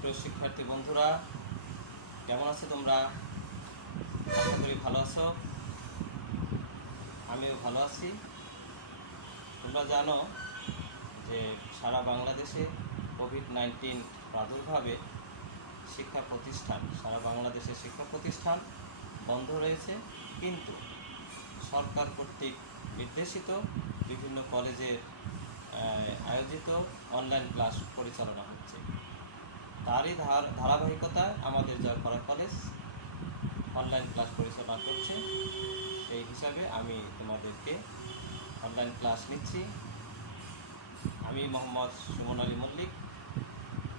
প্রিয় শিক্ষার্থী বন্ধুরা, কেমন আছো তোমরা? আশা করি ভালো আছো। আমিও ভালো আছি। তোমরা জানো যে সারা বাংলাদেশে কোভিড-19 প্রাদুর্ভাবে সারা বাংলাদেশের শিক্ষা প্রতিষ্ঠান বন্ধ রয়েছে, কিন্তু সরকার কর্তৃক নির্দেশিত বিভিন্ন কলেজের আয়োজিত অনলাইন ক্লাস পরিচালনা হচ্ছে। তারই ধারাবাহিকতায় আমাদের জয়পুরা কলেজ অনলাইন ক্লাস পরিচালনা করছে। সেই হিসাবে আমি তোমাদেরকে অনলাইন ক্লাস নিচ্ছি। আমি Mohammad Suman Ali Mallick,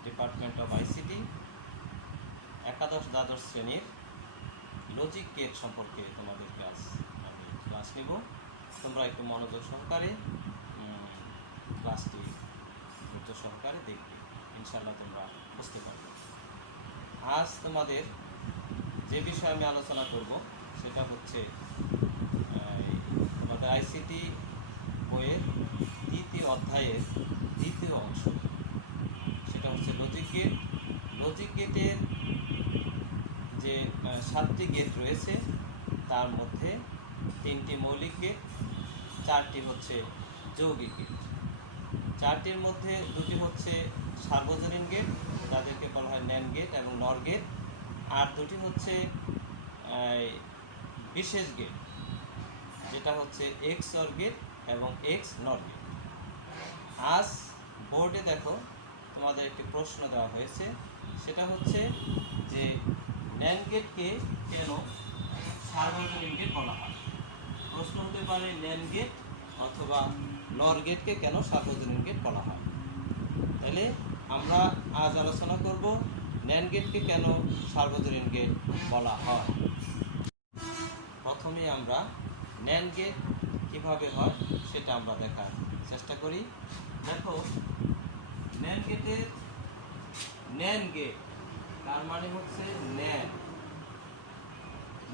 department of ICT, একাদশ দ্বাদশ শ্রেণীর লজিক গেট সম্পর্কে তোমাদের ক্লাস নেব। তোমরা একটু মনোযোগ সহকারে ক্লাসটি ধৈর্য সহকারে দেখবে, ইনশাআল্লাহ তোমরা বুঝতে পারবে। আজ তোমাদের যে বিষয়ে আমি আলোচনা করব সেটা হচ্ছে আমাদের আইসিটি বইয়ের দ্বিতীয় অধ্যায়ের দ্বিতীয় অংশ, সেটা হচ্ছে লজিক গেট। লজিক গেটের যে 7টি গেট রয়েছে, তার মধ্যে 3টি মৌলিক গেট, 4টি হচ্ছে যৌগিক গেট। 4টির মধ্যে 2টি হচ্ছে সার্বজনীন গেট, তাদেরকে বলা হয় ন্যান্ড গেট এবং নর গেট, আর 2টি হচ্ছে বিশেষ গেট, যেটা হচ্ছে এক্স অর গেট এবং এক্স নর গেট। আজ বোর্ডে দেখো তোমাদের একটি প্রশ্ন দেওয়া হয়েছে, সেটা হচ্ছে যে ন্যান্ড গেটকে কেন সার্বজনীন গেট বলা হয়। প্রশ্ন হতে পারে ন্যান্ড গেট অথবা নর গেটকে কেন সার্বজনীন গেট বলা হয়। তাহলে আমরা আজ আলোচনা করব ন্যান্ড গেটকে কেন সার্বজনীন গেট বলা হয়। প্রথমে আমরা ন্যান্ড গেট কীভাবে হয় সেটা আমরা দেখার চেষ্টা করি। দেখো, ন্যান্ড গেটের ন্যান্ড গেট তার মানে হচ্ছে ন্যান্ড।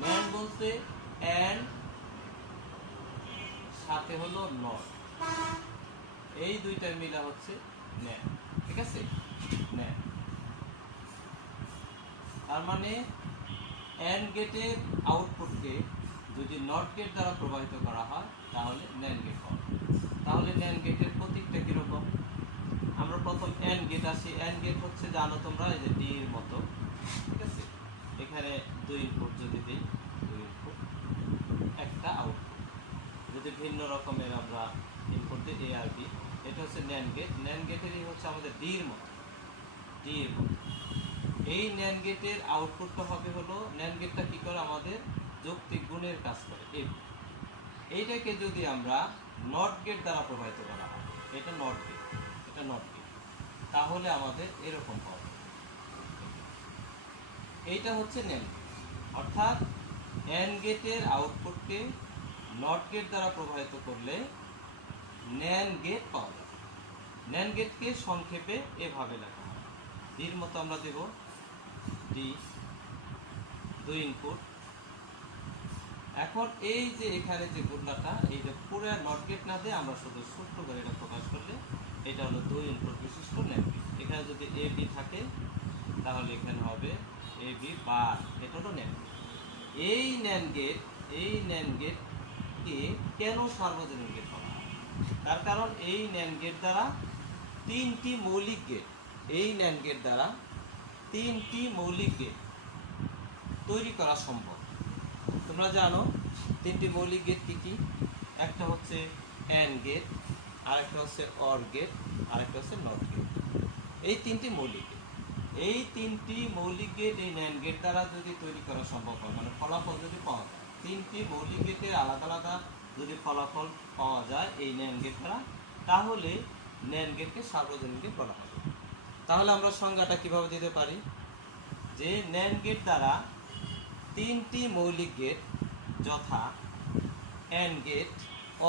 ন্যান্ড বলতে অ্যান্ড সাথে হলো নট, এই দুইটা মিলা হচ্ছে ন্যান্ড। ঠিক আছে, ন্যান্ড তার মানে অ্যান্ড গেটের আউটপুটকে যদি নট গেট দ্বারা প্রবাহিত করা হয় তাহলে ন্যান্ড গেট হবে। তাহলে ন্যান্ড গেটের প্রতীকটা কীরকম? আমরা প্রথম অ্যান্ড গেট আসি। অ্যান্ড গেট হচ্ছে জানো তোমরা, এই যে ডি এর মতো। ঠিক আছে, এখানে 2 ইনপুট যদি দিই, 2 ইনপুট একটা আউটপুট। যদি ভিন্ন রকমের আমরা ইনপুট দিই এ আর বি, এটা হচ্ছে ন্যান্ড গেট। ন্যান্ড গেটেরই হচ্ছে আমাদের ডি এর মতো, ডি এর মতো। এই ন্যান্ড গেটের আউটপুটটা হবে হলো, ন্যান্ড গেটটা কি করে আমাদের যৌক্তিক গুণের কাজ করে। এইটাকে যদি আমরা নট গেট দ্বারা প্রবাহিত করা হয়, এটা নট গেট, এটা নট গেট, তাহলে আমাদের এরকম হবে। এইটা হচ্ছে ন্যান্ড গেট, অর্থাৎ অ্যান্ড গেটের আউটপুটকে নট গেট দ্বারা প্রবাহিত করলে ন্যান্ড গেট পাওয়া যাবে। ন্যান্ড গেটকে সংক্ষেপে এভাবে লেখা হয়, ডির মতো আমরা দেব ডি, 2 ইনপুট। এখন এই যে এখানে যে গুণাটা, এই যে পুরো নট গেট না দিয়ে আমরা শুধু ছোট্ট করে এটা প্রকাশ করলে এটা হলো 2 ইনপুট বিশিষ্ট ন্যান্ড গেট। এখানে যদি এ বি থাকে তাহলে এখানে হবে এ বি বার, এটা হলো ন্যান্ড গেট। এই ন্যান্ড গেটকে কেন সার্বজনীন গেট বলা হয়? তার কারণ এই ন্যান্ড গেট দ্বারা 3টি মৌলিক গেট, এই ন্যান্ড গেট দ্বারা 3টি মৌলিক গেট তৈরি করা সম্ভব। তোমরা জানো 3টি মৌলিক গেট কি কি? একটা হচ্ছে অ্যান্ড গেট, আরেকটা হচ্ছে অর গেট, আরেকটা হচ্ছে নট গেট। এই 3টি মৌলিক গেট, এই 3টি মৌলিক গেট এই ন্যান্ড গেট দ্বারা যদি তৈরি করা সম্ভব হয়, মানে ফলাফল যদি পাওয়া যায়, 3টি মৌলিক গেটের আলাদা আলাদা যদি ফলাফল পাওয়া যায় এই ন্যান্ড গেট দ্বারা, তাহলে ন্যান্ড গেটকে সার্বজনীন গেট বলা হবে। তাহলে আমরা সংজ্ঞাটা কিভাবে দিতে পারি? যে ন্যান্ড গেট দ্বারা 3টি মৌলিক গেট যথা অ্যান্ড গেট,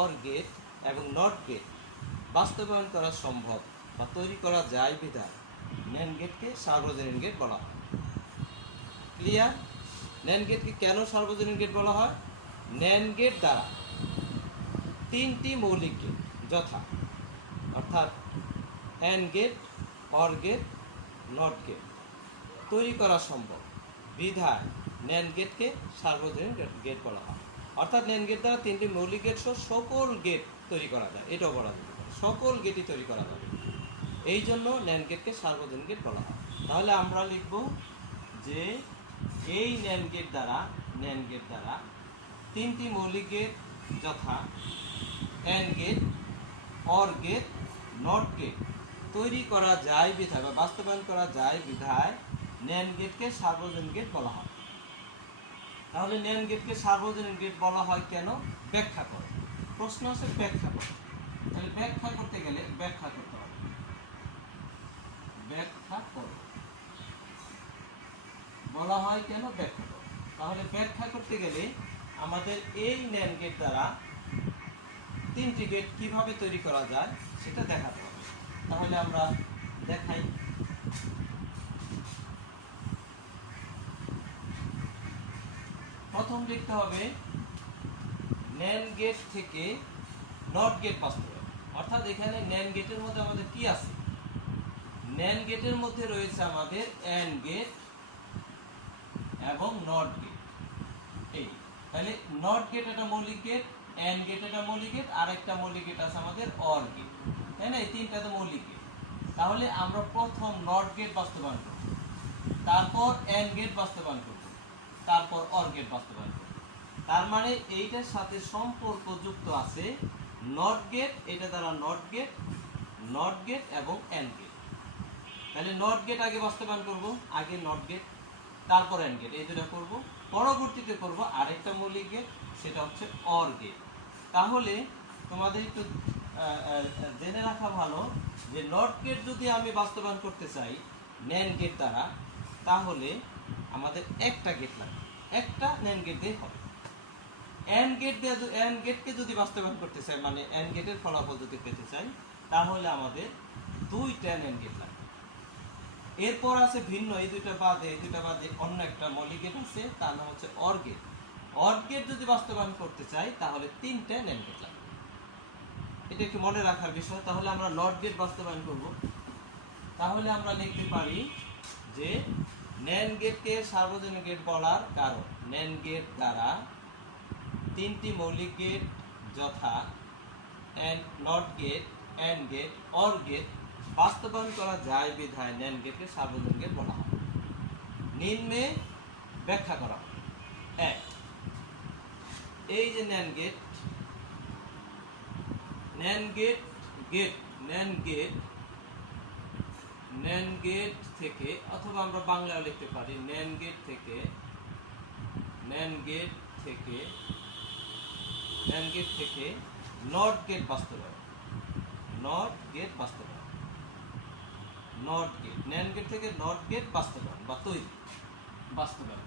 অর গেট এবং নট গেট বাস্তবায়ন করা সম্ভব বা তৈরি করা যায় বিধায় ন্যান্ড গেটকে সার্বজনীন গেট বলা হয়। ক্লিয়ার? ন্যান্ড গেটকে কেন সার্বজনীন গেট বলা হয়? ন্যান্ড গেট দ্বারা 3টি মৌলিক গেট যথা, অর্থাৎ and gate, or gate, not gate তৈরি করা সম্ভব, বিধায় ন্যান্ড গেটকে সার্বজনীন গেট বলা হয়। অর্থাৎ ন্যান্ড গেট দ্বারা তিনটি মৌলিক গেট সহ সকল গেট তৈরি করা যায়, এটাও বলা যেতে পারে, সকল গেটই তৈরি করা যাবে। এই জন্য ন্যান্ড গেটকে সার্বজনীন গেট বলা হয়। তাহলে আমরা লিখব যে এই ন্যান্ড গেট দ্বারা তিনটি মৌলিক গেট যথা and gate, or gate, not gate তৈরি করা যায় বিধায় বা বাস্তবায়ন করা যায় বিধায় ন্যান্ড গেটকে সার্বজনীন গেট বলা হয়। তাহলে ন্যান্ড গেটকে সার্বজনীন গেট বলা হয় কেন? ব্যাখ্যা করো। প্রশ্ন আছে ব্যাখ্যা করো। তাহলে ব্যাখ্যা করতে গেলে ব্যাখ্যা করতে হবে। ব্যাখ্যা করো বলা হয় কেন? ব্যাখ্যা করো। তাহলে ব্যাখ্যা করতে গেলে আমাদের এই ন্যান্ড গেট দ্বারা তিনটি গেট কিভাবে তৈরি করা যায় সেটা দেখাতে হবে। তাহলে আমরা দেখাই। প্রথম লিখতে হবে ন্যান্ড গেট থেকে নট গেট বাস্তবায়ন। অর্থাৎ এখানে ন্যান্ড গেটের মধ্যে আমাদের কি আছে? ন্যান্ড গেটের মধ্যে রয়েছে আমাদের অ্যান্ড গেট এবং নট গেট। এই তাহলে নট গেট একটা মৌলিক গেট, অ্যান্ড গেট একটা মৌলিক গেট, আর একটা মৌলিক গেট আছে আমাদের অর গেট, তাই না? এই তিনটা তো মৌলিক গেট। তাহলে আমরা প্রথম নট গেট বাস্তবায়ন করব, তারপর অ্যান্ড গেট বাস্তবায়ন করব, তারপর অর গেট বাস্তবায়ন করব। তার মানে এইটার সাথে সম্পর্কযুক্ত আছে নট গেট, এটা দ্বারা নট গেট এবং অ্যান্ড গেট। তাহলে নট গেট আগে বাস্তবায়ন করব, আগে নট গেট, তারপর অ্যান্ড গেট, এই দুটো করব। পরবর্তীতে করব আরেকটা মৌলিক গেট, সেটা হচ্ছে অর গেট। তাহলে তোমাদের একটু জেনে রাখা ভালো যে নট গেট যদি আমি বাস্তবায়ন করতে চাই ন্যান্ড গেট দ্বারা, তাহলে আমাদের একটা গেট লাগবে, একটা ন্যান্ড গেট দিয়ে হবে। অ্যান্ড গেটকে যদি বাস্তবায়ন করতে চাই, মানে অ্যান্ড গেটের ফলাফল যদি পেতে চাই, তাহলে আমাদের দুইটা ন্যান্ড গেট লাগবে। এরপর আছে ভিন্ন, এই দুইটা বাদে অন্য একটা মৌলিক গেট আছে, তার নাম হচ্ছে অর গেট। অর গেট যদি বাস্তবায়ন করতে চাই তাহলে তিনটা ন্যান্ড গেট লাগবে। এটা একটু মনে রাখার বিষয়। তাহলে আমরা নট গেট বাস্তবায়ন করব। তাহলে আমরা লিখতে পারি যে ন্যান্ড গেটকে সার্বজনীন গেট বলার কারণ ন্যান্ড গেট দ্বারা তিনটি মৌলিক গেট যথা not gate, and gate, or gate বাস্তবায়ন করা যায় বিধায় ন্যান্ড গেটকে সার্বজনীন গেট বলা হয়। নিম্নে ব্যাখ্যা করা হবে। এক, এই যে ন্যান্ড গেট থেকে, অথবা আমরা বাংলায় লিখতে পারি ন্যান্ড গেট থেকে নট গেট বাস্তবায়ন। ন্যান্ড গেট থেকে নট গেট বাস্তবায়ন বা তৈরি বাস্তবায়ন।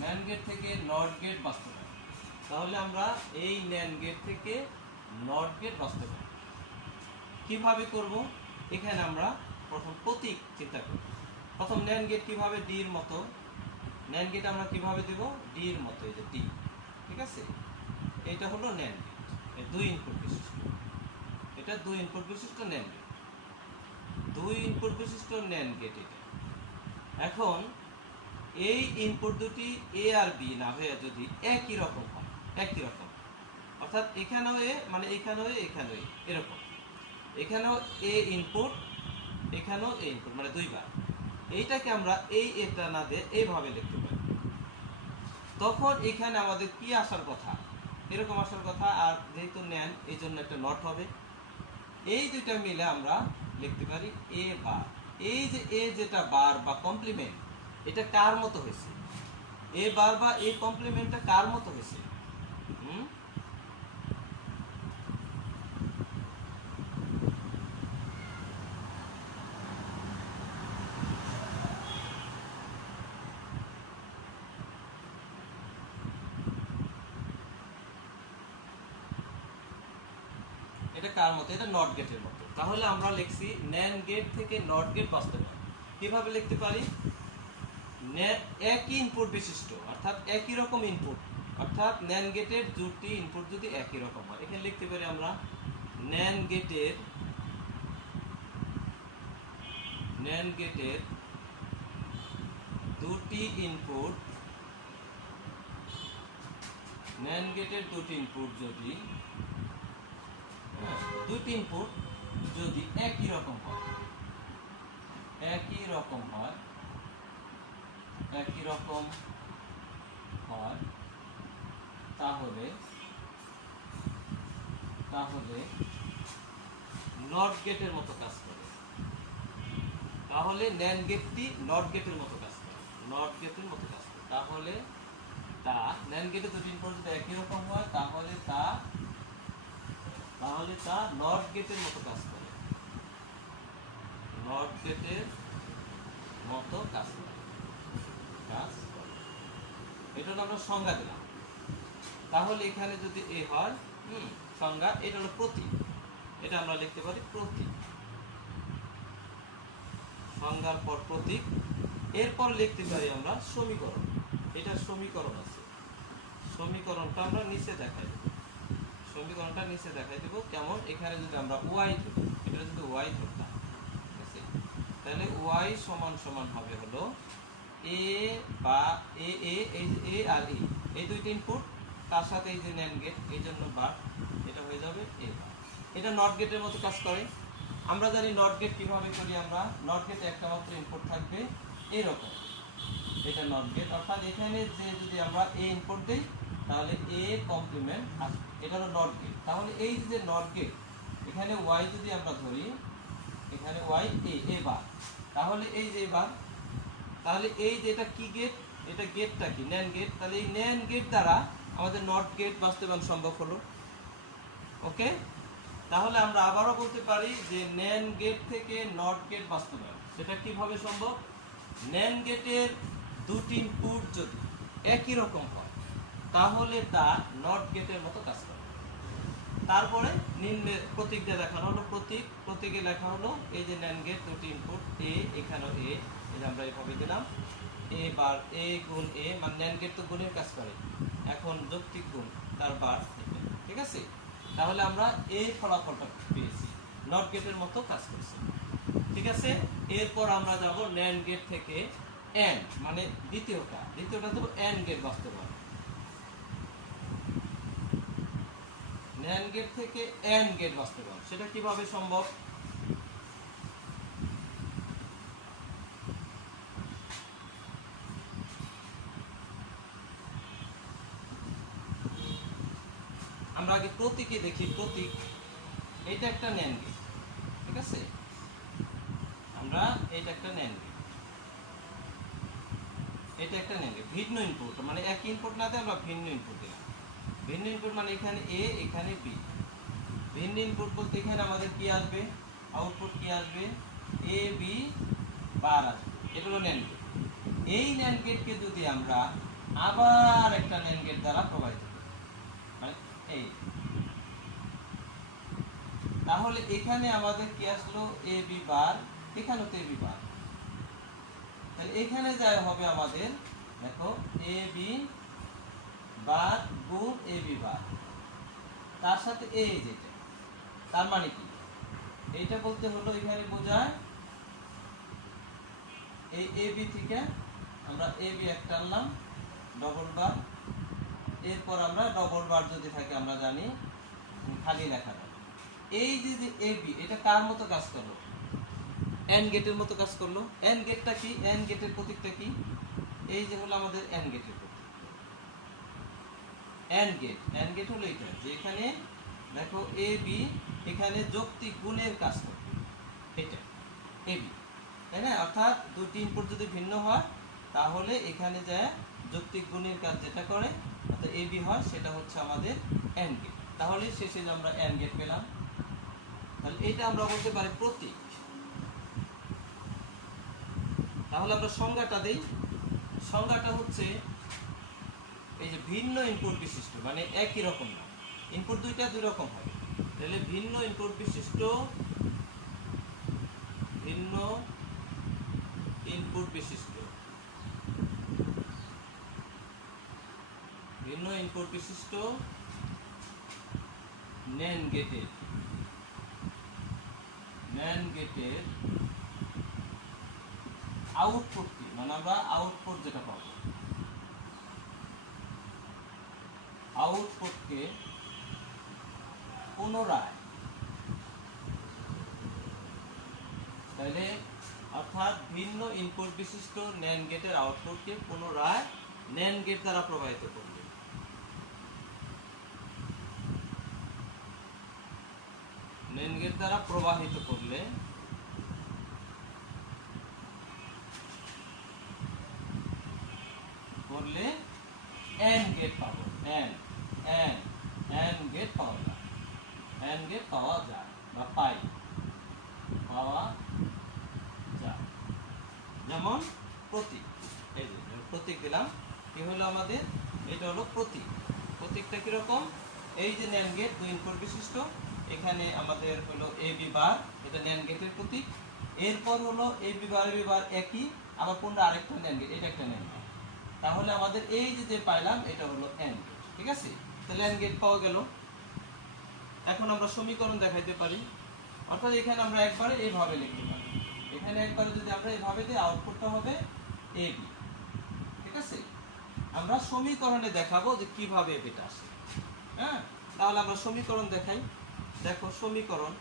ন্যান্ড গেট থেকে নট গেট বাস্তবায়ন। তাহলে আমরা এই ন্যান্ড গেট থেকে নট গেট বাস্তবায়ন কিভাবে করব? এখানে আমরা প্রথম প্রতীক চিন্তা করব। প্রথম ন্যান্ড গেট কিভাবে? ডির মতো। ন্যান্ড গেট আমরা কিভাবে দেব? ডির মতো, এই যে ডি, ঠিক আছে? এটা হলো ন্যান্ড গেট, এই দুই ইনপুট বিশিষ্ট। এটা দুই ইনপুট বিশিষ্ট ন্যান্ড গেট, দুই ইনপুট বিশিষ্ট ন্যান্ড গেট এটা। এখন এই ইনপুট দুটি এ আর বি না হয়ে যদি একই রকম হয়, একই রকম, অর্থাৎ এখানেও এ, মানে এখানেও এরকম, এখানেও এ ইনপুট, এখানেও এ ইনপুট, মানে দুইবার, এইটাকে আমরা এই এটা না দিয়ে এইভাবে লিখতে পারি। তখন এখানে আমাদের কি আসার কথা? এরকম আসার কথা। আর যেহেতু নেন, এই জন্য একটা নট হবে। এই দুইটা মিলে আমরা লিখতে পারি এ বার। এই যে এ যেটা বার বা কমপ্লিমেন্ট, এটা কার মতো হয়েছে? এ বার বা এ কমপ্লিমেন্টটা কার মতো হয়েছে? এটা কার মতো? এটা নট গেটের মতো। তাহলে আমরা লিখছি ন্যান্ড গেট থেকে নট গেট বাস্তবায়ন। কিভাবে লিখতে পারি? একই ইনপুট বিশিষ্ট, অর্থাৎ একই রকম ইনপুট, অর্থাৎ ন্যান্ড গেটের দুটি ইনপুট যদি একই রকম হয়, এখানে লিখতে পারি আমরা ন্যান্ড গেটের ন্যান্ড গেটের দুটি ইনপুট যদি দুটি ইনপুট যদি একই রকম হয় তাহলে নট গেটের মতো কাজ করে। তাহলে ন্যান্ড গেটটি নট গেটের মতো কাজ করে। তাহলে তা ন্যান্ড গেটের দুটি ইনপুট যদি একই রকম হয় তাহলে তা নট গেটের মতো কাজ করে। এটা হলো আমরা সংজ্ঞা দিলাম। তাহলে এখানে যদি এ হয় সংজ্ঞা, এটা হলো প্রতীক, এটা আমরা লিখতে পারি প্রতীক, সংজ্ঞার পর প্রতীক। এরপর লিখতে পারি আমরা সমীকরণ। এটা সমীকরণ আছে, সমীকরণটা আমরা নিচে দেখাই দেব। কেমন? এখানে যদি আমরা ওয়াই ধরি, এটা যদি ওয়াই ধরতাম, ঠিক আছে, তাহলে ওয়াই সমান সমান হবে হলো এ বা এ আর এই দুইটা ইনপুট, তার সাথে এই যে ন্যান্ড গেট, এই জন্য বার, এটা হয়ে যাবে এ বার। এটা নট গেটের মতো কাজ করে। আমরা জানি নট গেট কিভাবে করি। আমরা নট গেটে একটা মাত্র ইনপুট থাকবে এরকম, এটা নট গেট। অর্থাৎ এখানে যে যদি আমরা এ ইনপুট দিই তাহলে এ কমপ্লিমেন্ট আসবে, এটা হলো নট গেট। তাহলে এই যে নট গেট, এখানে ওয়াই যদি আমরা ধরি, এখানে ওয়াই এ বার, তাহলে এই যে বার, তাহলে এই যে এটা কি গেট, এটা গেটটা কি ন্যান্ড গেট। তাহলে এই ন্যান্ড গেট দ্বারা আমাদের নট গেট বাস্তবায়ন সম্ভব হলো। ওকে, তাহলে আমরা আবারও বলতে পারি যে ন্যান্ড গেট থেকে নট গেট বাস্তবায়ন, সেটা কিভাবে সম্ভব? ন্যান্ড গেটের দুটি ইনপুট যদি একই রকম হয় তাহলে তা নট গেটের মতো কাজ করে। তারপরে নিম্নে প্রতীক দিয়ে দেখানো হলো, প্রতীকে লেখা হলো এই যে ন্যান্ড গেট দুটি ইনপুট এ, এখানেও এ, এটা আমরা এইভাবে দিলাম এ বার, এ গুণ এ, মানে ন্যান্ড গেট তো গুণের কাজ করে, এখন যৌক্তিক গুণ তার বার, ঠিক আছে। তাহলে আমরা এই ফলাফলটা পেয়েছি, নট গেটের মতো কাজ করছে, ঠিক আছে। এরপর আমরা যাব ন্যান্ড গেট থেকে এন্ড, মানে দ্বিতীয়টা তো এন্ড গেট বাস্তবায়ন। ন্যান্ড গেট থেকে এন্ড গেট বাস্তবায়ন, সেটা কিভাবে সম্ভব? আমরা আগে প্রতীকে দেখি। প্রতীক, এটা একটা ন্যান্ড গেট, ঠিক আছে। আমরা এটা একটা ন্যান্ড গেট, ভিন্ন ইনপুট, মানে এক ইনপুট না দিয়ে আমরা ভিন্ন ইনপুট দিলাম। ভিন্ন ইনপুট মানে এখানে এ, এখানে বি। ভিন্ন ইনপুট বলতে এখানে আমাদের কি আসবে, আউটপুট কি আসবে, এ বি বার আসবে। এটা হলো ন্যান্ড গেট। এই ন্যান্ড গেটকে যদি আমরা আবার একটা ন্যান্ড গেট দ্বারা প্রবাহিত করি, মানে এই, তাহলে এখানে আমাদের কি আসলো, এ বি বার, এখানেও তো এ বি বার। তাহলে এখানে যাই হবে আমাদের, দেখো এ বি বার গুণ এ বি বার, তার সাথে এ, যেটা তার মানে কি, এইটা বলতে হলো এখানে বোঝায় এই এ বি থেকে আমরা এ বি একটা আনলাম ডবল বার, এরপর আমরা ডবল বার যদি থাকে আমরা জানি খালি লেখা যাবে। এই যে এ বি, এটা কার মতো কাজ করলো, এন্ড গেটের মতো কাজ করলো। এন্ড গেটটা কি, এন্ড গেটের প্রতীকটা কি, এই যে হলো আমাদের এন্ড গেটের প্রতীক। এন্ড গেট হলো এটা, যে এখানে দেখো এ বি, এখানে যৌক্তিক গুণের কাজ করবে, এটা এ বি, তাই না। অর্থাৎ দুটি ইনপুট যদি ভিন্ন হয় তাহলে এখানে যায় যৌক্তিক গুণের কাজ যেটা করে, অর্থাৎ এ বি হয়, সেটা হচ্ছে আমাদের এন্ড গেট। তাহলে শেষে আমরা এন্ড গেট পেলাম। তাহলে এটা আমরা বলতে পারি প্রতীক। তাহলে আমরা সংজ্ঞাটা দেই। সংজ্ঞাটা হচ্ছে এই যে ভিন্ন ইনপুট বিশিষ্ট, মানে একই রকম না, ইনপুট দুইটা দুই রকম হবে। তাহলে ভিন্ন ইনপুট বিশিষ্ট ন্যান্ড গেটের আউটপুট কি, মানে আমরা আউটপুট যেটা পাবো, আউটপুটকে পুনরায়, তাহলে অর্থাৎ ভিন্ন ইনপুট বিশিষ্ট ন্যান্ড গেটের আউটপুটকে পুনরায় ন্যান্ড গেট দ্বারা প্রবাহিত করবে। ন্যান্ড গেট দ্বারা প্রবাহিত করলে এন্ড গেট পাবো। এন্ড গেট পাওয়া যায়, এন্ড গেট পাওয়া যায় বা পাওয়া যায়। যেমন প্রতীক, এই যে প্রতীক দিলাম, কি হলো আমাদের, এটা হলো প্রতীক। প্রতীকটা কিরকম, এই যে ন্যান্ড গেট 2 ইনপুট বিশিষ্ট, এখানে আমাদের হলো এ বি বার, এটা ন্যান্ড গেটের প্রতীক। এরপর হলো এ বি বার একই, আবার কোনটা আরেকটা ন্যান্ড গেট, এটা একটা ন্যান্ড গেট। তাহলে আমাদের এই যে পাইলাম এটা হলো এন্ড গেট, ঠিক আছে। তাহলে এন্ড গেট পাওয়া গেল। এখন আমরা সমীকরণ দেখাইতে পারি, অর্থাৎ এখানে আমরা একবারে এইভাবে লিখতে পারি, এখানে একবারে যদি আমরা এইভাবে দিই আউটপুটটা হবে এ বি, ঠিক আছে। আমরা সমীকরণে দেখাবো যে কিভাবে এটা আসে। হ্যাঁ, তাহলে আমরা সমীকরণ দেখাই। দেখো সমীকরণ,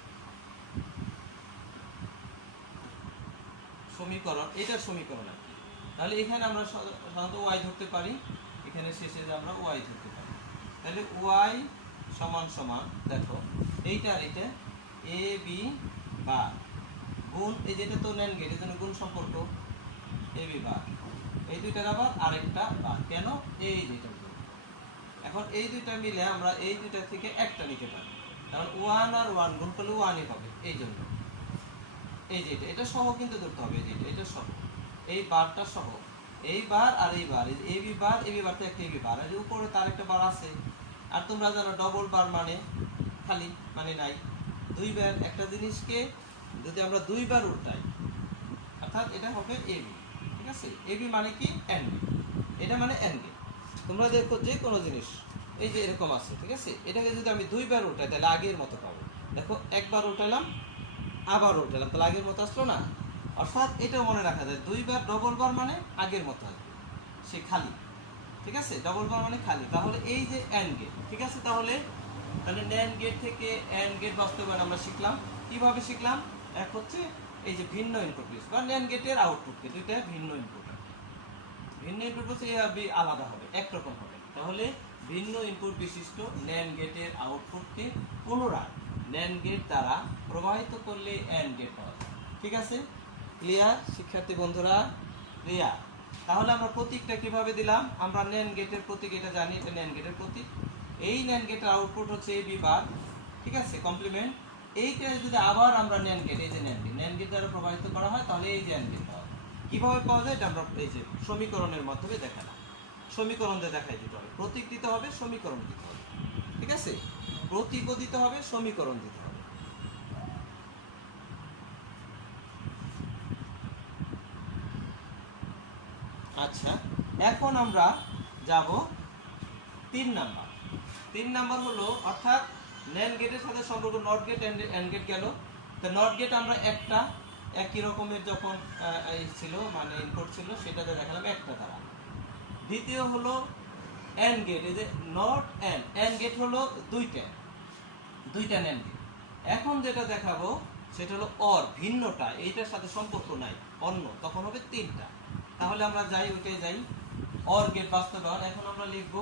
এটার সমীকরণ আর কি। তাহলে এখানে আমরা সাধারণত ওয়াই ধরতে পারি, এখানে শেষে যে আমরা ওয়াই ধরতে পারি। তাহলে ওয়াই সমান সমান, দেখো এইটা আর এটা এ বি বার গুণ, এই যেটা তো ন্যান্ড গেট, এজন্য গুণ সম্পর্ক এ বি বার, এই দুইটার আবার আরেকটা বার, কেন এই দুইটা। এখন এই দুইটা মিলে আমরা এই দুইটা থেকে একটা নিতে পারি, কারণ 1 আর 1 গুণ করলে 1ই হবে। এই জন্য এই যেটা, এটা সহ কিন্তু ধরতে হবে, এই যেটা, এটা সহ, এই বারটা সহ, এই বার আর এই বার, এই বি বার তো একটা এবি বার, আর উপরে তার একটা বার আছে। আর তোমরা জানো ডবল বার মানে খালি, মানে নাই। দুইবার একটা জিনিসকে যদি আমরা দুইবার উল্টাই, অর্থাৎ এটা হবে এবি, ঠিক আছে। এবি মানে কি, এন্ড গেট, এটা মানে এন্ড গেট। তোমরা দেখো যে কোনো জিনিস এই যে এরকম আছে, ঠিক আছে, এটাকে যদি আমি দুইবার উল্টাই তাহলে আগের মতো পাবো। দেখো একবার উল্টালাম, আবার উল্টালাম, তাহলে আগের মতো আসলো না। অর্থাৎ এটাও মনে রাখা যায়, দুইবার ডবল বার মানে আগের মতো আসবে, সে খালি, ঠিক আছে। ডবল বার মানে খালি। তাহলে এই যে এন্ড গেট, ঠিক আছে। তাহলে ন্যান্ড গেট থেকে এন্ড গেট বাস্তবায়ন আমরা শিখলাম। কিভাবে শিখলাম, এক হচ্ছে এই যে ভিন্ন ইনপুট বা ন্যান্ড গেটের আউটপুটকে দুইটা ভিন্ন ইনপুট, ভিন্ন ইনপুট বলতে এ আর বি আলাদা হবে, একরকম হবে। তাহলে ভিন্ন ইনপুট বিশিষ্ট ন্যান্ড গেটের আউটপুটকে পুনরায় ন্যান্ড গেট দ্বারা প্রবাহিত করলে এন্ড গেট পাওয়া যায়। ঠিক আছে, ক্লিয়ার শিক্ষার্থী বন্ধুরা, ক্লিয়ার। তাহলে আমরা প্রতীকটা কিভাবে দিলাম, আমরা ন্যান্ড গেটের প্রতীক এটা জানি, এটা ন্যান্ড গেটের প্রতীক। এই ন্যান্ড গেটের আউটপুট হচ্ছে এ বি বার, ঠিক আছে, কমপ্লিমেন্ট। এইটা যদি আবার আমরা ন্যান্ড গেট, এই যে ন্যান্ড গেট দ্বারা প্রবাহিত করা হয়, তাহলে এই যে এন্ড গেট পাওয়া যায়। কিভাবে পাওয়া যায় এটা আমরা এই যে সমীকরণের মাধ্যমে দেখালাম। সমীকরণ দিয়ে দেখাই দিতে হবে, প্রতীক দিতে হবে, সমীকরণ দিতে হবে, ঠিক আছে। প্রতীকও দিতে হবে, সমীকরণ দিতে হবে। আচ্ছা, এখন আমরা যাব 3 নাম্বার। 3 নাম্বার হলো, অর্থাৎ ন্যান্ড গেটের সাথে সম্পর্ক নট গেট এন্ড গেট গেল। তো নট গেট আমরা একটা একই রকমের যখন ছিল, মানে ইনপুট ছিল, সেটাতে দেখালাম একটা দ্বারা। দ্বিতীয় হলো এন্ড গেট, এই যে নট এন্ড গেট হলো দুইটা ন্যান্ড গেট। এখন যেটা দেখাবো সেটা হলো অর, ভিন্নটা, এইটার সাথে সম্পর্ক নাই, অন্য, তখন হবে 3টা। তাহলে আমরা যাই, ওইটাই যাই, অর গেট বাস্তবায়ন। এখন আমরা লিখব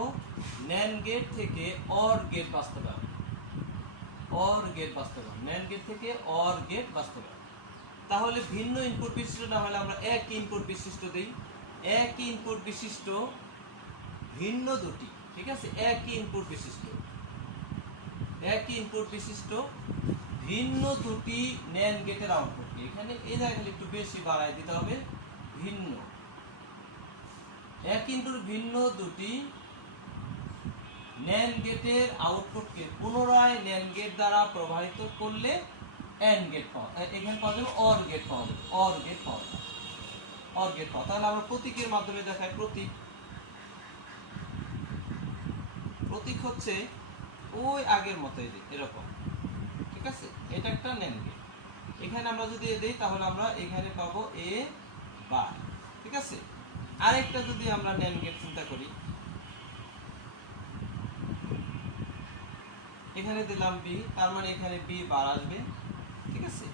ন্যান্ড গেট থেকে অর গেট বাস্তবায়ন, অর গেট বাস্তবায়ন, ন্যান্ড গেট থেকে অর গেট বাস্তবায়ন। তাহলে ভিন্ন ইনপুট বিশিষ্ট না হলে আমরা এক ইনপুট বিশিষ্ট দেই, এক ইনপুট বিশিষ্ট ভিন্ন দুটি, ঠিক আছে, একই ইনপুট বিশিষ্ট ভিন্ন দুটি ন্যান্ড গেটের আউটপুটকে, এখানে এই জায়গায় একটু বেশি বাড়ায় দিতে হবে, ভিন্ন, এক ইনপুট ভিন্ন দুটি ন্যান্ড গেটের আউটপুটকে পুনরায় ন্যান্ড গেট দ্বারা প্রবাহিত করলে এন্ড গেট পাওয়া, এখানে পাওয়া যাবে অর গেট পাওয়া যাবে, অর গেট পাওয়া যাবে, অর গেট পাওয়া। তাহলে আমরা প্রতীকের মাধ্যমে দেখাই। প্রতীক হচ্ছে ওই আগের মতো, এরকম, ঠিক আছে। এটা একটা ন্যান্ড গেট। এখানে আমরা যদি দেই তাহলে আমরা এখানে পাবো এ বার, ঠিক আছে। আরেকটা যদি আমরা ন্যান্ড গেট চিন্তা করি, এখানে দিলাম বি, তার মানে এখানে বি বার আসবে, ঠিক আছে।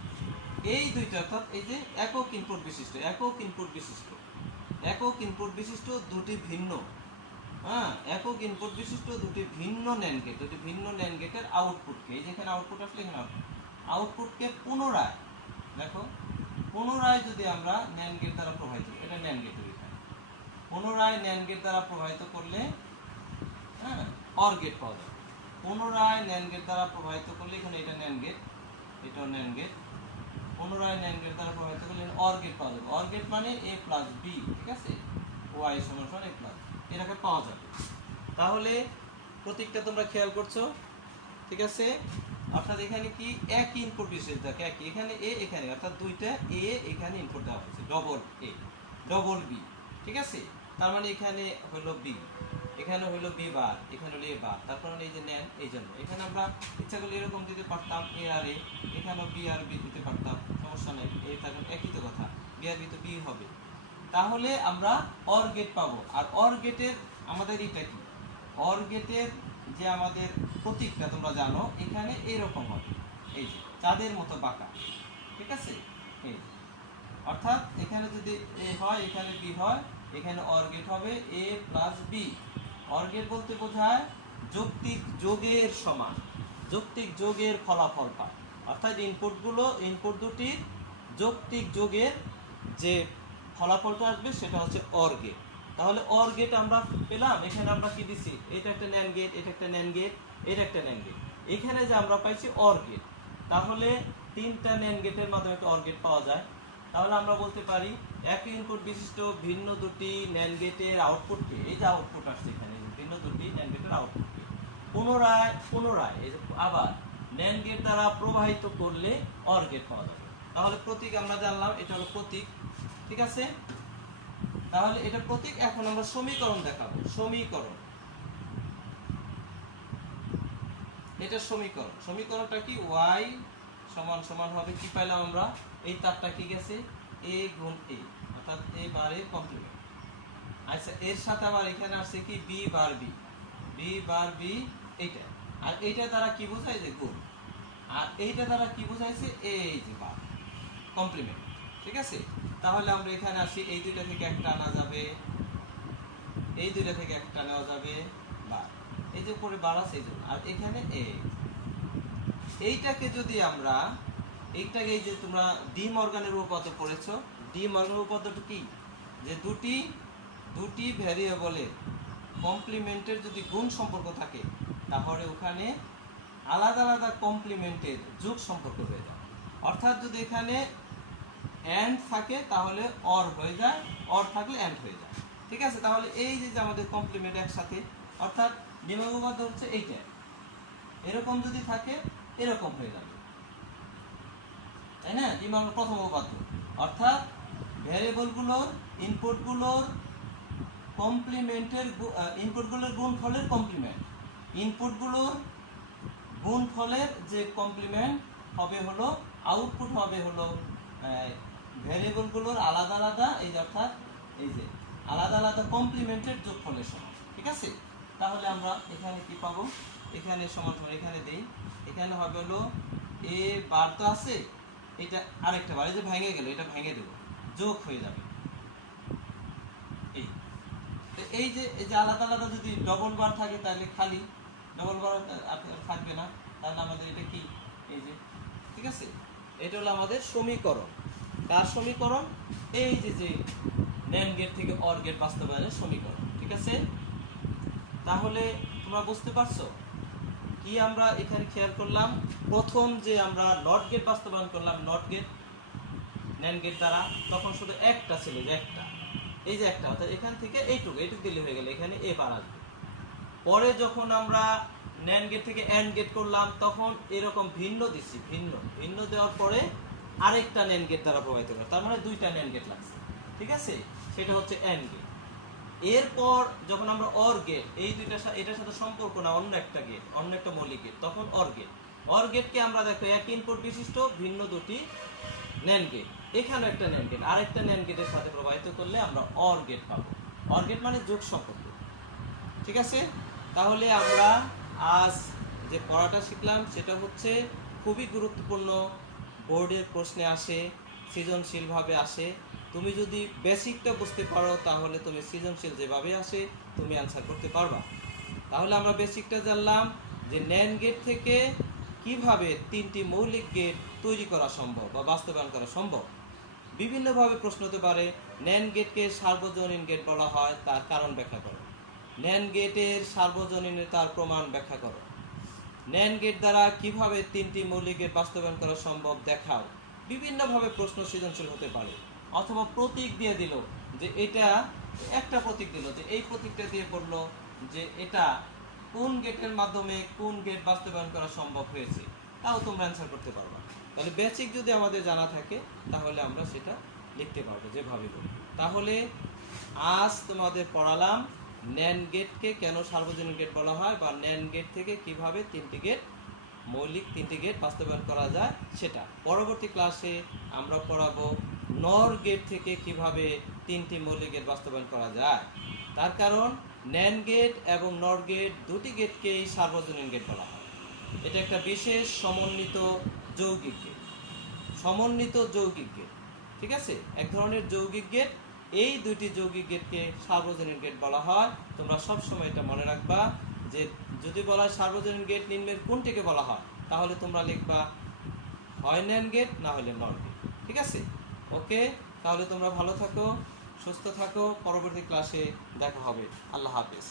এই দুইটা অর্থাৎ এই যে একক ইনপুট বিশিষ্ট, একক ইনপুট বিশিষ্ট, একক ইনপুট বিশিষ্ট দুটি ভিন্ন, হ্যাঁ, একক ইনপুট বিশিষ্ট দুটি ভিন্ন ন্যান্ড গেট, দুটি ভিন্ন ন্যান্ড গেটের আউটপুটকে, এই যেখানে আউটপুট আসলে এখানে আউটপুটকে পুনরায়, দেখো পুনরায় যদি আমরা ন্যান্ড গেট দ্বারা প্রবাহিত, এটা ন্যান্ড গেটের এখানে পুনরায় ন্যান্ড গেট দ্বারা প্রবাহিত করলে, হ্যাঁ, অর গেট পাওয়া যাবে। পুনরায় ন্যান্ড গেট দ্বারা প্রবাহিত করলে এখানে এটা ন্যান্ড গেট, এটাও ন্যান্ড গেট, পুনরায় ন্যান্ড গেট দ্বারা প্রবাহিত করলে অর গেট পাওয়া যাবে। অর গেট মানে a প্লাস বি, ঠিক আছে, y সমান a প্লাস, এটাকে পাওয়া যাবে। তাহলে প্রতীকটা তোমরা খেয়াল করছো, ঠিক আছে। অর্থাৎ এখানে কি এক ইনপুট বিশেষ, দেখো একই, এখানে এ এখানে, অর্থাৎ দুইটা এ এখানে ইনপুট দেওয়া হয়েছে, ডবল এ ডবল বি, ঠিক আছে। তার মানে এখানে হলো বি, এখানে হলো বি বার, এখানে হলো এ বার, তারপর এই যে নেন, এই জন্য এখানে আমরা ইচ্ছা করলে এরকম দিতে পারতাম এ আর এ, এখানেও বি আর বি দিতে পারতাম, সমস্যা নেই, এই থাকুন একই তো কথা, বি আর বি তো বি হবে। তাহলে আমরা অর গেট পাবো। আর অর গেটের আমাদের এটা কি, অর গেটের যে আমাদের প্রতীকটা তোমরা জানো, এখানে এরকম হবে, এই যে চাঁদের মতো বাঁকা, ঠিক আছে। এই অর্থাৎ এখানে যদি এ হয়, এখানে বি হয়, এখানে অর গেট হবে এ প্লাস বি। অর গেট বলতে বোঝায় যৌক্তিক যোগের সমান, যৌক্তিক যোগের ফলাফল পায়, অর্থাৎ ইনপুটগুলো, ইনপুট দুটির যৌক্তিক যোগের যে ফলাফলটা আসবে সেটা হচ্ছে অর গেট। তাহলে অর গেট আমরা পেলাম, এখানে আমরা কি দিছি, এটা একটা ন্যান্ড গেট, এটা একটা ন্যান্ড গেট, এটা একটা ন্যান্ড গেট, এখানে যে আমরা পাইছি অর গেট। তাহলে তিনটা ন্যান্ড গেটের মাধ্যমে একটা অর গেট পাওয়া যায়। তাহলে আমরা বলতে পারি একই ইনপুট বিশিষ্ট ভিন্ন দুটি ন্যান্ড গেটের আউটপুটকে, এই যে আউটপুট আসছে এখানে, ভিন্ন দুটি ন্যান্ড গেটের আউটপুটকে পুনরায় পুনরায় এই যে আবার ন্যান্ড গেট দ্বারা প্রবাহিত করলে অর গেট পাওয়া যাবে। তাহলে প্রতীক আমরা জানলাম, এটা হলো প্রতীক, ঠিক আছে। তাহলে এটা প্রতীক। এখন আমরা সমীকরণ দেখাবো, সমীকরণ, এটা সমীকরণ। সমীকরণটা কি, y সমান সমান হবে কি পাইলাম আমরা, এই তারটা কি গেছে a গুণ a, অর্থাৎ a বার a কমপ্লিমেন্ট। আচ্ছা, এর সাথে আবার এখানে আসছে কি b বার b, b বার b, এইটা। আর এইটা দ্বারা কি বোঝায়, যে গুণ। আর এইটা দ্বারা কি বোঝাইছে, এই যে বার কমপ্লিমেন্ট, ঠিক আছে। তাহলে আমরা এখানে আসি, এই দুইটা থেকে একটা আনা যাবে, এই দুইটা থেকে একটা নেওয়া যাবে, বার, এই যে উপরে বার আছে এই জন্য। আর এখানে এইটাকে যদি আমরা, এইটাকে এই যে তোমরা ডি মর্গানের উপপাদ্য পড়েছো, ডি মর্গানের উপপাদ্যটা কি, যে দুটি ভ্যারিয়েবলের কমপ্লিমেন্টের যদি গুণ সম্পর্ক থাকে, তাহলে ওখানে আলাদা আলাদা কমপ্লিমেন্টের যোগ সম্পর্ক হয়ে যায়। অর্থাৎ যদি এখানে এন্ড থাকে তাহলে অর হয়ে যায়, অর থাকলে এন্ড হয়ে যায়, ঠিক আছে। তাহলে এই যে আমাদের কমপ্লিমেন্ট একসাথে, অর্থাৎ দ্বিমাত্রিক উপপাদ্য হচ্ছে এইটা, এরকম যদি থাকে এরকম হয়ে যাবে, তাই না, দ্বিমাত্রিক প্রথম উপপাদ্য। অর্থাৎ ভ্যারিয়েবলগুলোর ইনপুটগুলোর কমপ্লিমেন্টের, ইনপুটগুলোর গুণফলের কমপ্লিমেন্ট, ইনপুটগুলোর গুণফলের যে কমপ্লিমেন্ট হবে হলো, আউটপুট হবে হলো ভ্যারিয়েবলগুলোর আলাদা আলাদা, এই যে অর্থাৎ এই যে আলাদা আলাদা কমপ্লিমেন্টের যোগফলের সমান, ঠিক আছে। তাহলে আমরা এখানে কি পাবো, এখানে সমান সমান এখানে দেই, এখানে হবে হলো এ বার তো আছে, এটা আরেকটা বার, এই যে ভেঙে গেল, এটা ভেঙে দেবো, যোগ হয়ে যাবে। এই যে আলাদা আলাদা যদি ডবল বার থাকে তাহলে খালি, ডবল বার থাকবে না, তাহলে আমাদের এটা কি, এই যে, ঠিক আছে। এটা হলো আমাদের সমীকরণ। কার সমীকরণ, এই যে ন্যান্ড গেট থেকে অর গেট বাস্তবায়নের সমীকরণ, ঠিক আছে। তাহলে তোমরা বুঝতে পারছো কি, আমরা এখানে খেয়াল করলাম, প্রথম যে আমরা নট গেট বাস্তবায়ন করলাম, নট গেট ন্যান্ড গেট দ্বারা, তখন শুধু একটা ছিল, যে একটা, এই যে একটা, অর্থাৎ এখান থেকে এইটুকু দিলে হয়ে গেল, এখানে এ বার আসবে। পরে যখন আমরা ন্যান্ড গেট থেকে এন্ড গেট করলাম, তখন এরকম ভিন্ন দিচ্ছি, ভিন্ন দেওয়ার পরে আরেকটা ন্যান্ড গেট দ্বারা প্রবাহিত করে, তার মানে দুইটা ন্যান্ড গেট লাগছে, ঠিক আছে, সেটা হচ্ছে এন্ড গেট। এরপর যখন আমরা অর গেট, এই দুইটা এটার সাথে সম্পর্ক না, অন্য একটা গেট, অন্য একটা মৌলিক গেট, তখন অর গেট। অর গেটকে আমরা দেখো এক ইনপুট বিশিষ্ট ভিন্ন দুটি ন্যান্ড গেট, এখানেও একটা ন্যান্ড গেট, আরেকটা ন্যান্ড গেটের সাথে প্রবাহিত করলে আমরা অর গেট পাবো। অর গেট মানে যোগ সম্পর্ক। ঠিক আছে, তাহলে আমরা আজ যে পড়াটা শিখলাম সেটা হচ্ছে খুবই গুরুত্বপূর্ণ, বোর্ডের প্রশ্নে আসে, সৃজনশীলভাবে আসে। তুমি যদি বেসিকটা বুঝতে পারো তাহলে তুমি সৃজনশীল যেভাবে আসে তুমি অ্যান্সার করতে পারবা। তাহলে আমরা বেসিকটা জানলাম যে ন্যান্ড গেট থেকে কিভাবে তিনটি মৌলিক গেট তৈরি করা সম্ভব বা বাস্তবায়ন করা সম্ভব। বিভিন্নভাবে প্রশ্ন হতে পারে, ন্যান্ড গেটকে সার্বজনীন গেট বলা হয়, তার কারণ ব্যাখ্যা করো। ন্যান্ড গেটের সার্বজনীনতার প্রমাণ ব্যাখ্যা করো। ন্যান্ড গেট দ্বারা কিভাবে তিনটি মৌলিক গেট বাস্তবায়ন করা সম্ভব দেখাও। বিভিন্নভাবে প্রশ্ন সৃজনশীল হতে পারে। অথবা প্রতীক দিয়ে দিল, যে এটা একটা প্রতীক দিল, যে এই প্রতীকটা দিয়ে বললো যে এটা কোন গেটের মাধ্যমে কোন গেট বাস্তবায়ন করা সম্ভব হয়েছে, তাও তোমরা অ্যান্সার করতে পারবা। তাহলে বেসিক যদি আমাদের জানা থাকে তাহলে আমরা সেটা লিখতে পারবো যেভাবে বলি। তাহলে আজ তোমাদের পড়ালাম ন্যান্ড গেটকে কেন সার্বজনীন গেট বলা হয়, বা ন্যান্ড গেট থেকে কিভাবে মৌলিক তিনটি গেট বাস্তবায়ন করা যায় সেটা। পরবর্তী ক্লাসে আমরা পড়াবো নর গেট থেকে কিভাবে তিনটি মৌলিক গেট বাস্তবায়ন করা যায়। তার কারণ ন্যান্ড গেট এবং নর গেট দুটি গেটকেই সার্বজনীন গেট বলা হয়। এটা একটা বিশেষ সমন্বিত যৌগিক গেট, সমন্বিত যৌগিক গেট। ঠিক আছে, এক ধরনের যৌগিক গেট, এই দুইটি যৌগিক গেটকে সার্বজনীন গেট বলা হয়। তোমরা সব সময় এটা মনে রাখবা যে যদি বলা হয় সার্বজনীন গেট নিম্নের কোনটিকে বলা হয়, তাহলে তোমরা লিখবা হয় ন্যান্ড গেট না হলে নর গেট। ঠিক আছে, ওকে, তাহলে তোমরা ভালো থাকো, সুস্থ থাকো, পরবর্তী ক্লাসে দেখা হবে। আল্লাহ হাফেজ।